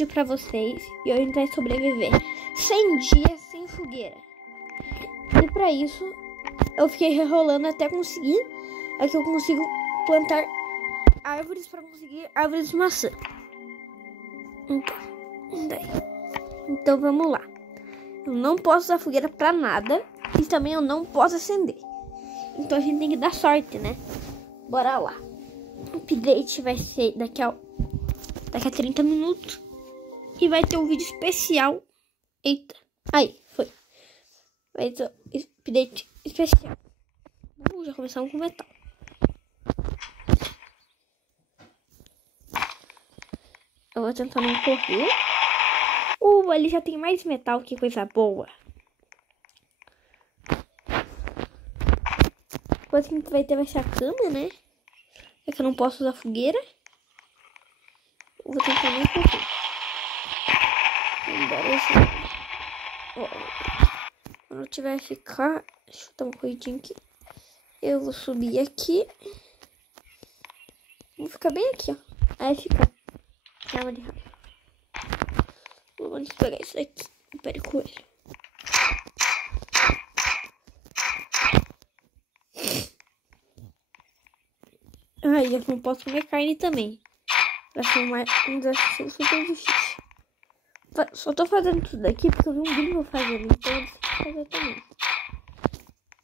vídeo pra vocês e hoje a gente vai sobreviver 100 dias sem fogueira. E pra isso, eu fiquei rerolando até conseguir. Aqui eu consigo plantar árvores pra conseguir árvores de maçã. Então vamos lá. Eu não posso usar fogueira pra nada e também eu não posso acender. Então a gente tem que dar sorte, né? Bora lá. O update vai ser daqui a 30 minutos. E vai ter um vídeo especial. Eita. Aí, foi. Vai ter um update especial. Já começamos com metal. Eu vou tentar não correr. Ali já tem mais metal, que coisa boa. Depois que a gente vai ter vai ser a cama, né? É que eu não posso usar fogueira. Eu vou tentar não correr. Quando eu tiver ficar, deixa eu dar uma corridinha aqui. Eu vou subir aqui. Vou ficar bem aqui, ó. Aí fica. Calma de raiva. Vamos pegar isso aqui. Pera com ele. Aí eu não posso comer carne também. Vai ser um desafio super difícil. Só tô fazendo tudo aqui porque eu vi um gringo fazendo, então eu decidi fazer também.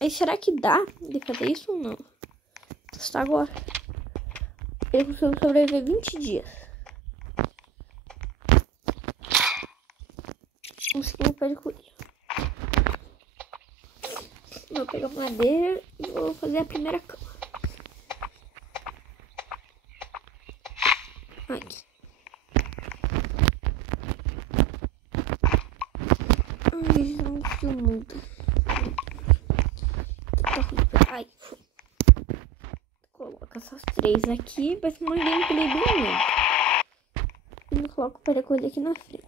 Aí será que dá de fazer isso ou não? Vou testar agora. Eu consigo sobreviver 20 dias. Consegui um pé de coelho. Vou pegar madeira e vou fazer a primeira cama. Aqui. Ai, não que muda. Ai, foi. Coloca essas 3 aqui. Vai ser uma gameplay bem lenta. E coloco o pé de coelho aqui na frente.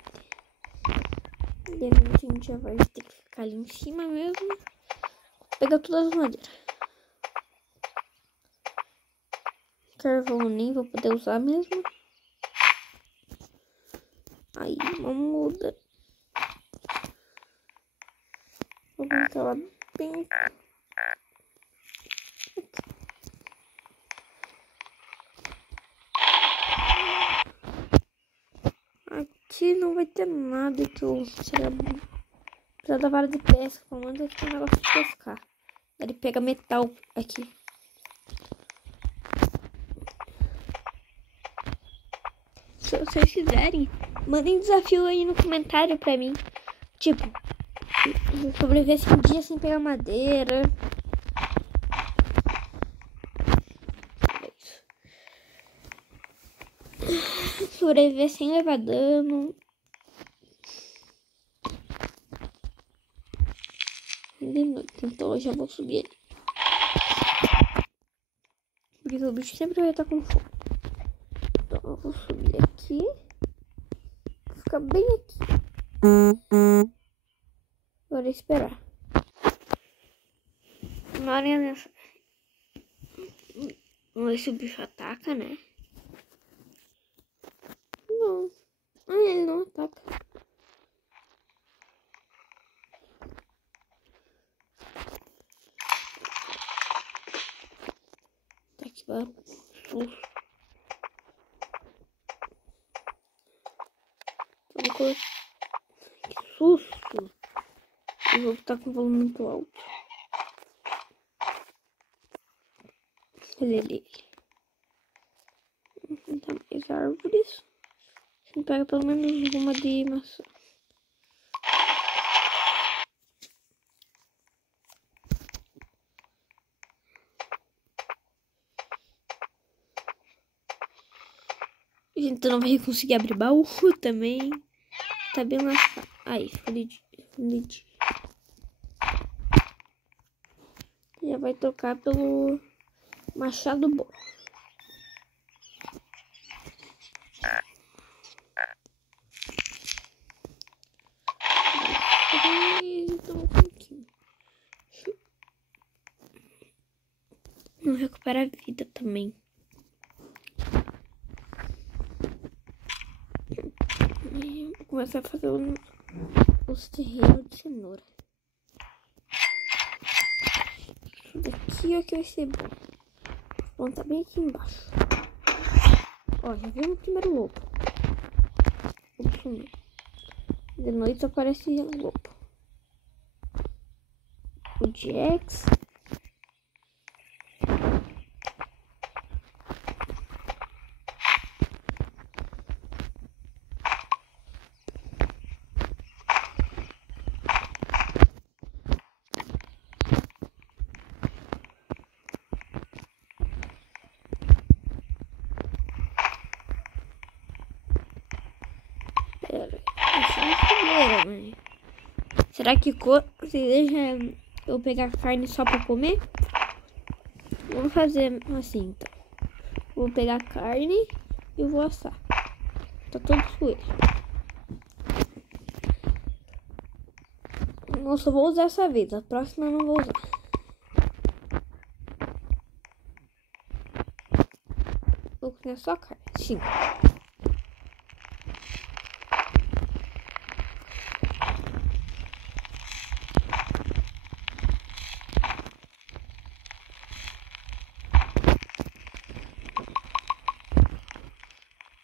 E a gente já vai ter que ficar ali em cima mesmo. Pega todas as madeiras. Carvão nem vou poder usar mesmo. Aí, uma muda. Vou botar ela bem. Aqui não vai ter nada que eu seria bom. Precisa da vara de pesca, falando aqui tem um negócio de pescar. Ele pega metal aqui. Se vocês quiserem, mandem desafio aí no comentário pra mim. Tipo, sobreviver 100 dias sem pegar madeira. Sobreviver sem levar dano. De noite, então eu já vou subir ali. Porque o bicho sempre vai estar com fome. Então eu vou subir aqui. Vou ficar bem aqui. Agora esperar. Na hora dessa. Vamos ver se o bicho ataca, né? Não. Ele não ataca. Tá que barulho. Que susto. Eu vou estar com o volume muito alto. Ele. Vou plantar mais árvores. A gente pega pelo menos uma de maçã. A gente não vai conseguir abrir baú também. Tá bem lascado. Aí, fundido. Já vai trocar pelo machado bom. Vamos recuperar a vida também. começar a fazer os terreiros de cenoura. Isso daqui é o que vai ser bom. Bom, tá bem aqui embaixo. Ó, já viu o primeiro lobo. De noite aparece o lobo. O Jax. Será que você deixa eu pegar carne só pra comer? Vou fazer assim, então. Vou pegar carne e vou assar. Tá todo sujo. Eu só vou usar essa vez. A próxima eu não vou usar. Vou comer só carne. Sim.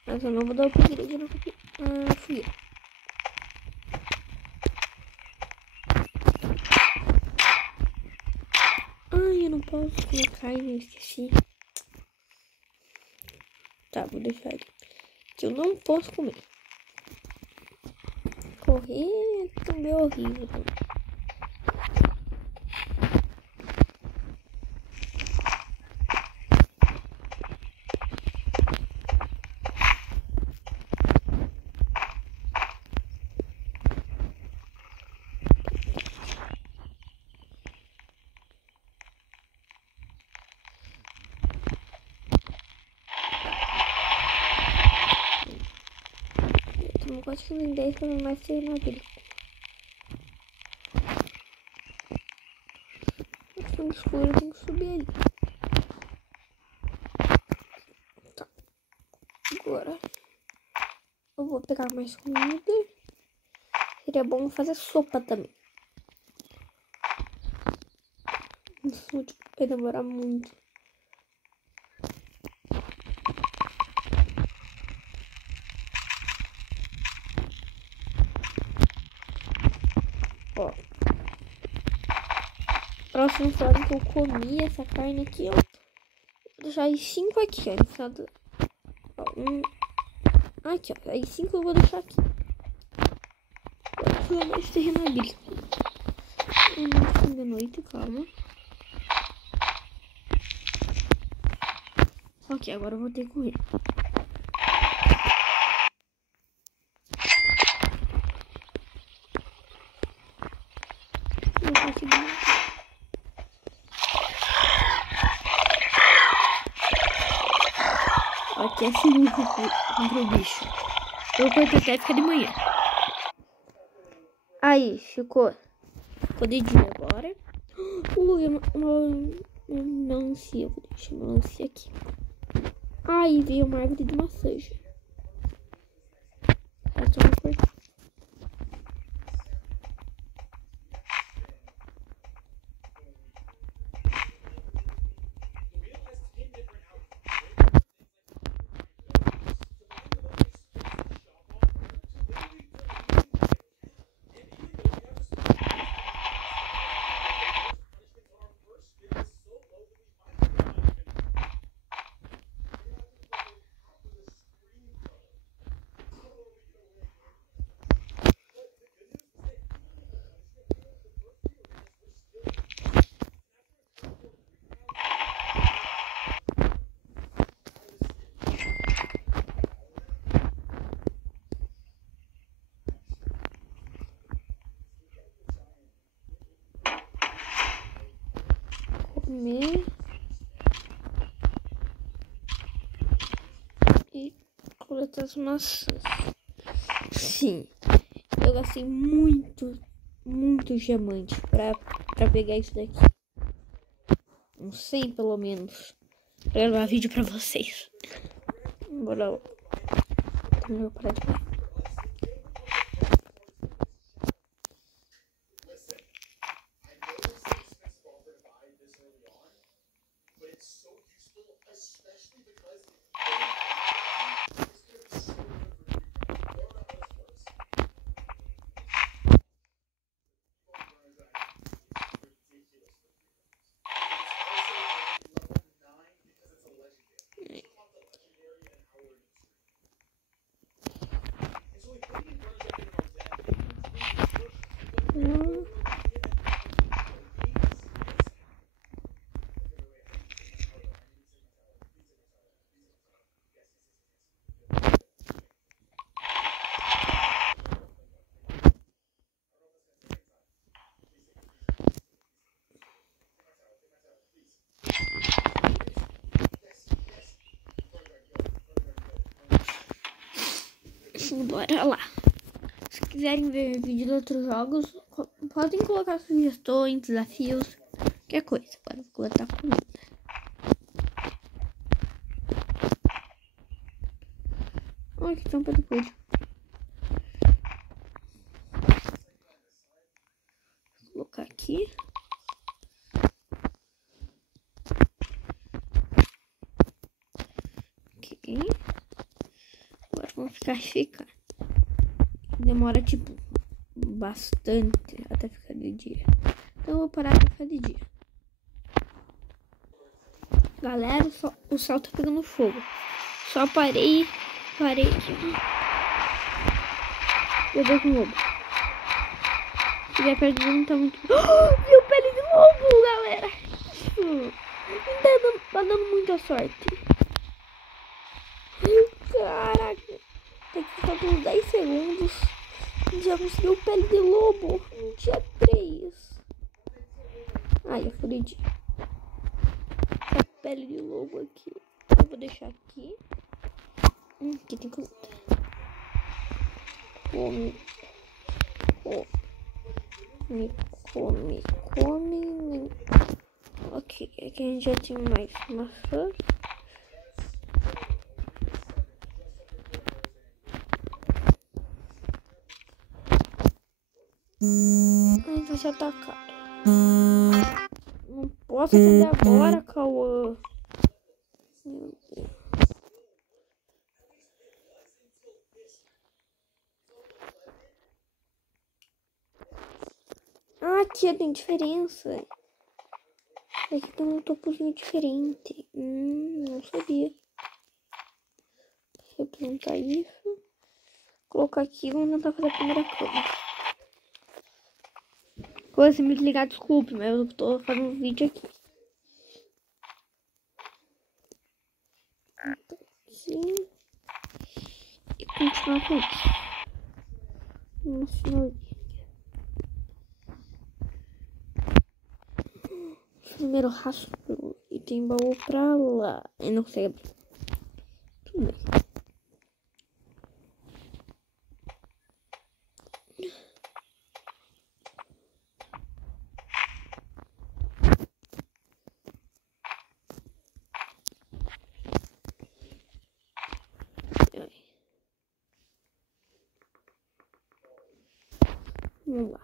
Mas eu não vou dar o upgrade na fogueira. Ai, eu não posso comer carne, eu esqueci. Tá, vou deixar ele. Que eu não posso comer. Correr também é horrível. Eu não gosto que nem 10 pra mais ser na vida. No escuro eu tenho que subir ali. Tá. Agora eu vou pegar mais comida. Seria bom fazer sopa também. Isso vai demorar muito. Ó. Próximo episódio que eu comi essa carne aqui, ó. Vou deixar aí 5 aqui, ó. Aqui, ó. Aí 5 eu vou deixar aqui. Vou fazer mais terreno agrícola. Fim da noite, calma. Ok, agora eu vou ter que correr. Aqui é assim contra o bicho. Eu cortei até ficar de manhã. Aí, ficou de dia agora. Uma melancia. Vou deixar a melancia aqui. Aí veio uma árvore de maçã. É só cortar. Comer e coletar as maçãs. Sim, eu gastei muito diamante pra pegar isso daqui. Uns 100 pelo menos. Pra gravar vídeo pra vocês. Bora lá. Vou parar de Bora lá. Se quiserem ver vídeo de outros jogos, podem colocar sugestões, desafios, qualquer coisa. Bora coletar comida. Olha que tampa do coelho. Vou colocar aqui. Ok. Agora vamos ficar. Demora tipo bastante até ficar de dia. Então eu vou parar de ficar de dia. Galera, o sol tá pegando fogo. Só parei aqui. Eu dou com o lobo. Se tiver perto de mim, tá muito... Oh, viu pele de lobo, galera. Tá dando muita sorte. Caraca. Tem que ficar uns 10 segundos. Já conseguiu pele de lobo. No dia 3. Ai, eu furidi. A pele de lobo aqui. Eu vou deixar aqui. Aqui tem comida. Come. Ok, aqui a gente já tinha mais maçã. Ai, vai ser atacado. Não posso acender agora, Cauã. Meu Deus. Ah, aqui tem diferença. Aqui tem um topozinho diferente. Não sabia. Representar isso. Colocar aqui e vamos tentar fazer a primeira cama. Coisa, me desligar, desculpe, mas eu tô fazendo um vídeo aqui. Aqui. E continuar com isso. Uma senhorinha. Primeiro rastro. E tem baú pra lá. Eu não sei abrir. Tudo bem. Vamos lá.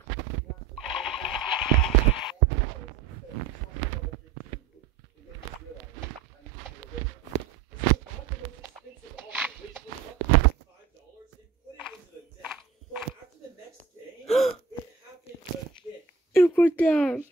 Eu cortei a árvore.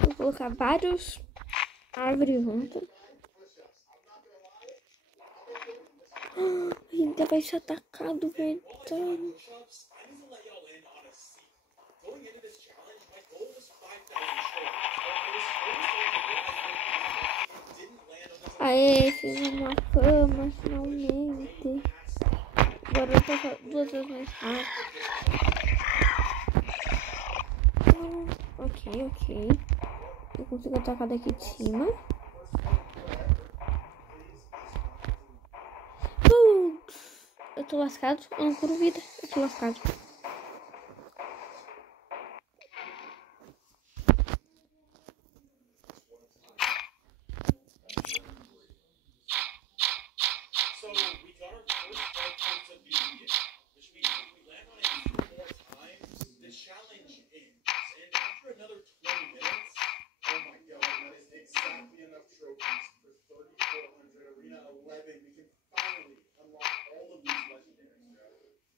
Vou colocar vários árvores juntas. A gente vai ser atacado, verdade. Aê, fiz uma cama, finalmente. Agora eu vou passar 2 vezes mais rápido. Ok. Eu consigo atacar daqui de cima. Eu tô lascado. Eu não curo vida. Eu tô lascado.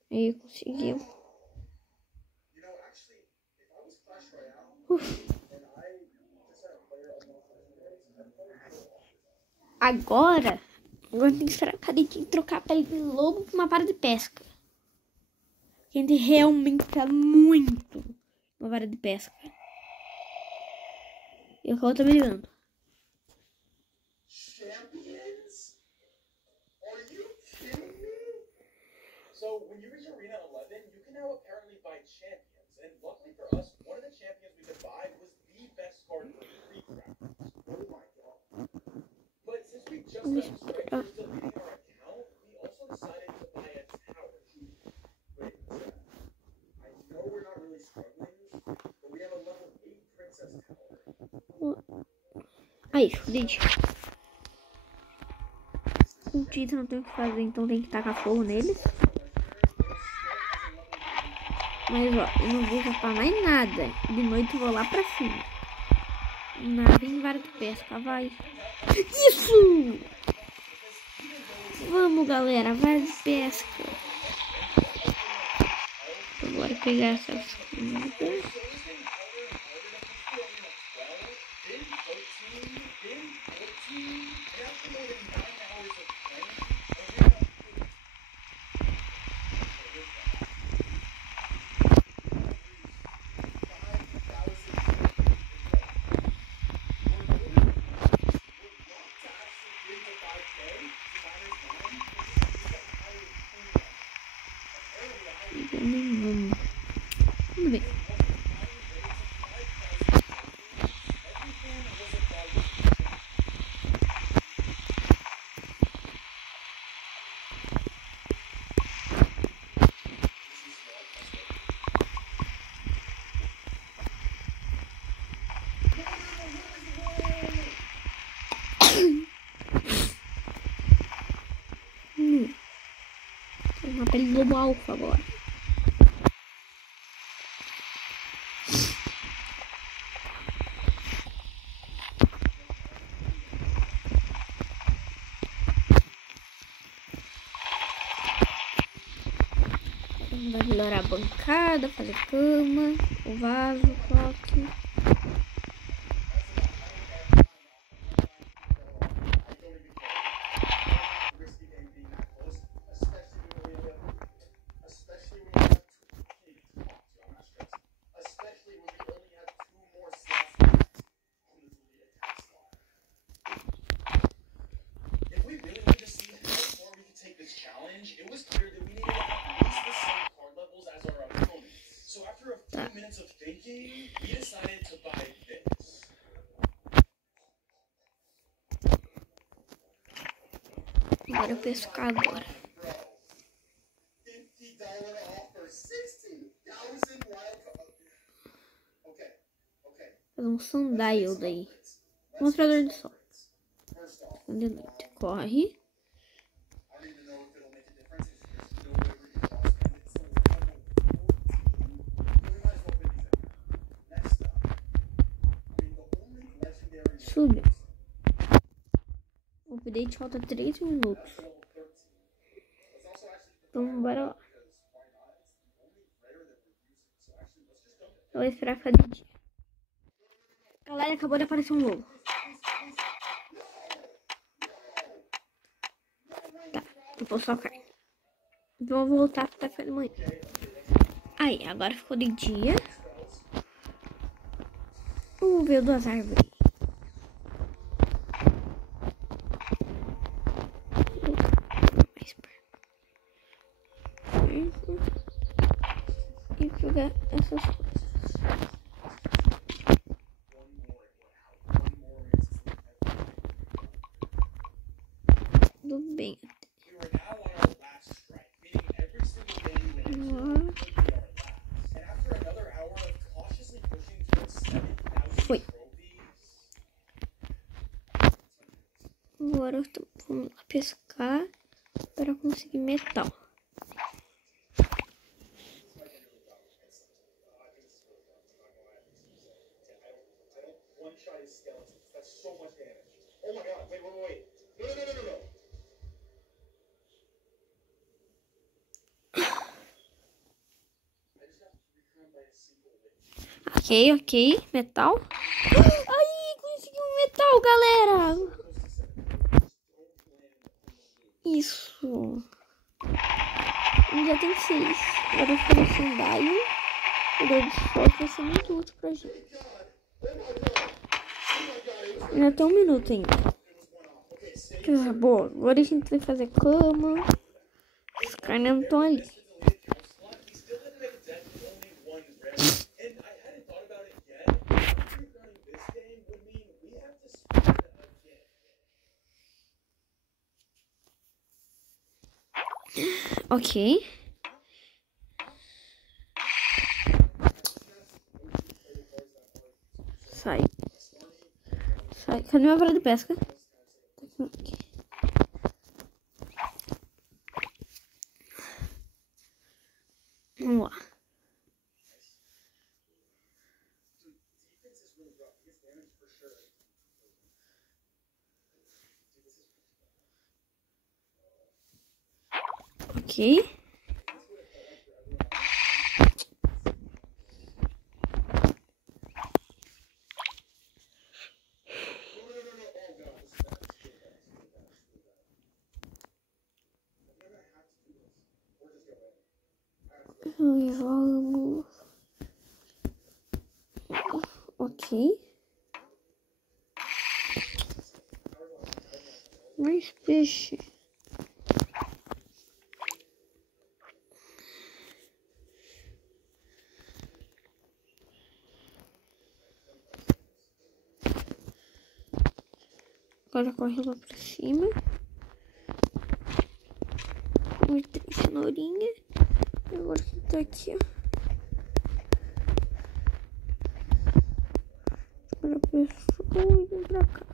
Aí conseguiu. Agora tem que esperar a gente trocar a pele de lobo por uma vara de pesca. A gente realmente quer muito uma vara de pesca. E o Cauã tá brigando. Champions? Are you kidding me? So when you reach Arena 11, you can now apparently buy champions. And luckily for us, one of the champions we could buy was the best card for free crafters. Oh my god. But since we just got strikers deleting our account, we also decided to buy a tower. Wait, I know we're not really struggling, but we have a level 8 princess tower. Aí, gente. O Tito não tem o que fazer, então tem que tacar fogo neles. Mas ó, eu não vou capar mais nada. De noite eu vou lá pra cima. Nada em vara de pesca, vai. Isso! Vamos, galera, vara de pesca. Agora pegar essas comidas. Vamos ver. Tem uma pele do lobo alfa agora. Vai melhorar a bancada, fazer cama, o vaso, o pote. Tá. Bora pescar agora. Fazer um sundial daí. Mostrador de sol. De noite. Corre. Subiu. O update falta 3 minutos. Então bora lá. Eu vou esperar ficar de dia. Galera, acabou de aparecer um lobo. Tá, eu vou só cair. Vou voltar pra café da manhã. Aí, agora ficou de dia. Veio 2 árvores. Mais perto. E pegar essas coisas. Tudo bem. Foi. Agora vamos lá pescar para conseguir metal. Ok. Metal. Aí, consegui um metal, galera. Isso. Já tem 6. Agora eu vou fazer sandália. O dor de sorte vai ser muito útil pra gente. Ainda tem 1 minuto ainda. Boa, agora a gente vai fazer cama. Os caras não estão ali. Ok. Sai. Cadê minha vara de pesca? Aqui. Vamos lá. Ok. Vamos. Ok. Mais peixe. Agora corre lá pra cima. Comer 3 cenourinhas. E agora que tá aqui, ó. Agora a pessoa e vem pra cá.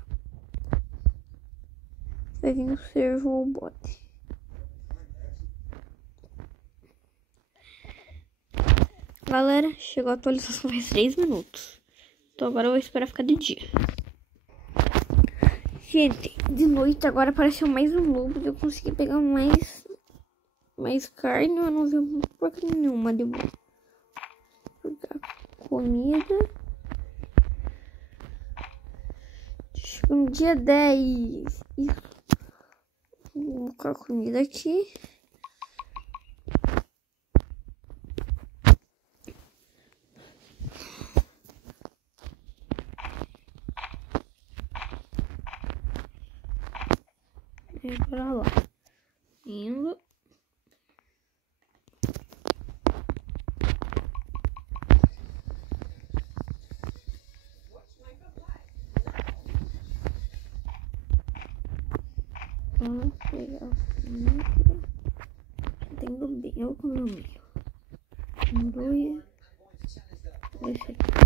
Vai vir o servo ou o bote. Galera, chegou a atualização faz 3 minutos. Então agora eu vou esperar ficar de dia. Gente, de noite agora apareceu mais um lobo. Eu consegui pegar mais carne. Eu não vi porca nenhuma de boa. Pegar comida. Chegou no dia 10. Isso. Vou colocar a comida aqui. E pra lá. Indo. Vamos pegar o micro. Tem do bem, eu com o meu meio. Dois. Esse aqui.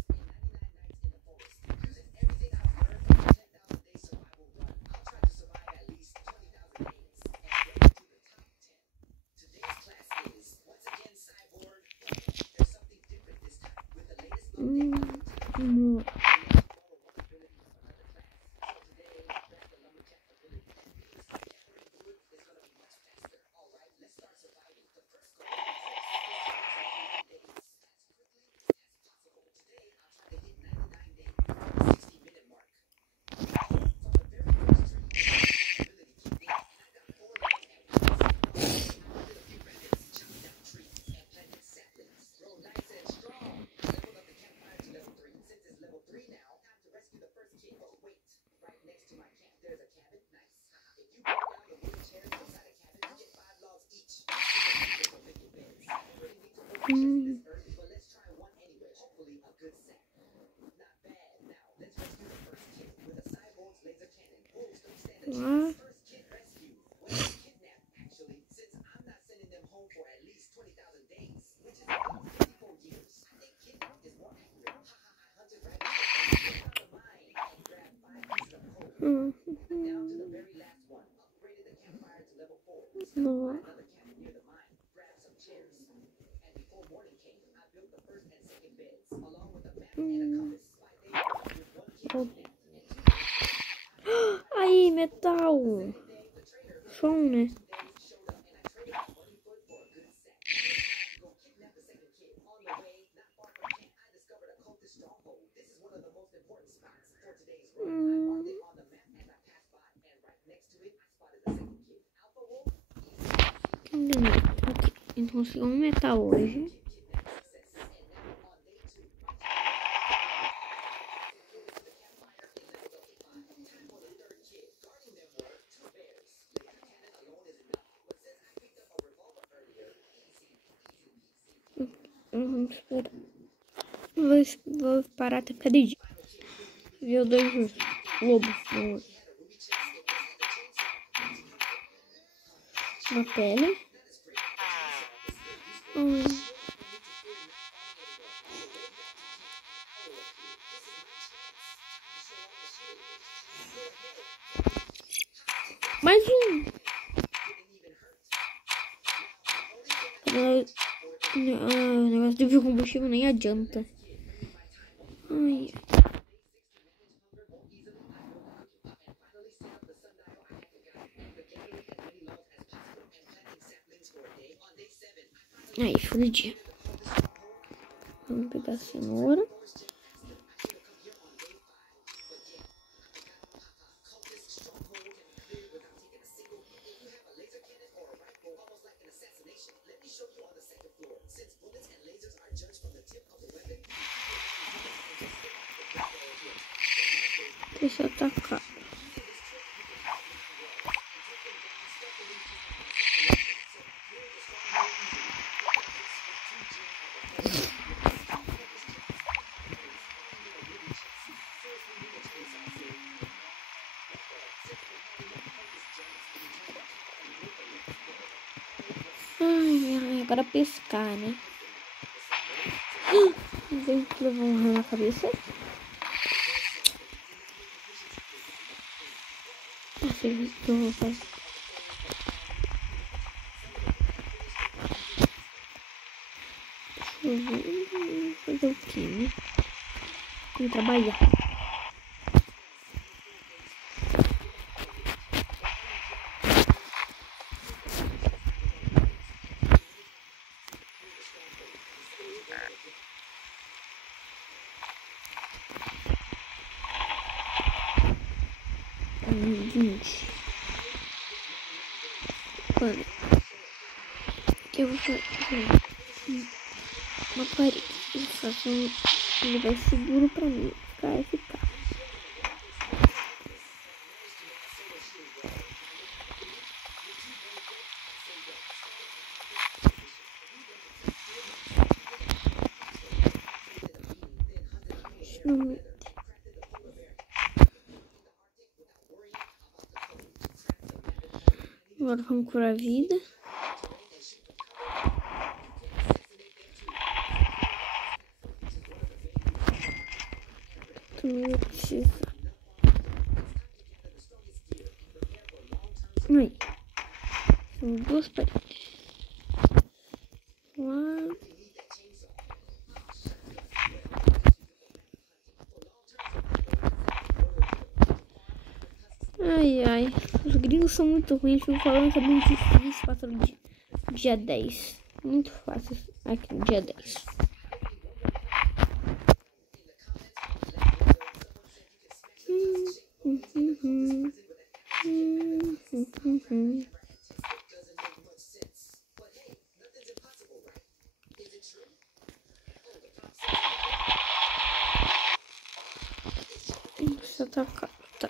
Aí, metal. Som, né? Ainda não. Ok. Então conseguiu um metal hoje. Vamos esperar. Vou parar até cada dia. Viu 2 lobos. Uma pele. Mais um. O negócio de biocombustível nem adianta. Ai. Aí, fudi. Vamos pegar a cenoura. Deixa eu atacar. Ai, agora pescar, né? Alguém levou um raio na cabeça. Não sei o que eu vou fazer. Eu vou fazer o quê, né? Vou trabalhar. Mano, eu vou fazer uma parede. Eu vou fazer um lugar seguro pra mim ficar. Agora vamos curar a vida. Também vou precisar. Aí. São 2 paredes. Lá. Ai. Os gringos são muito ruins. Eu falando que é muito difícil passar o dia 10. Muito fácil aqui no dia 10. Deixa eu atacar. Tá.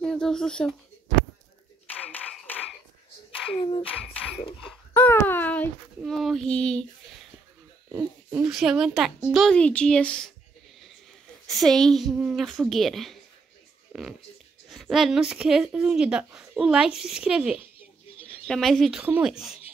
Meu Deus do céu. Ai, morri. Não sei aguentar 12 dias sem a fogueira. Galera, não se esqueçam de dar o like e se inscrever para mais vídeos como esse.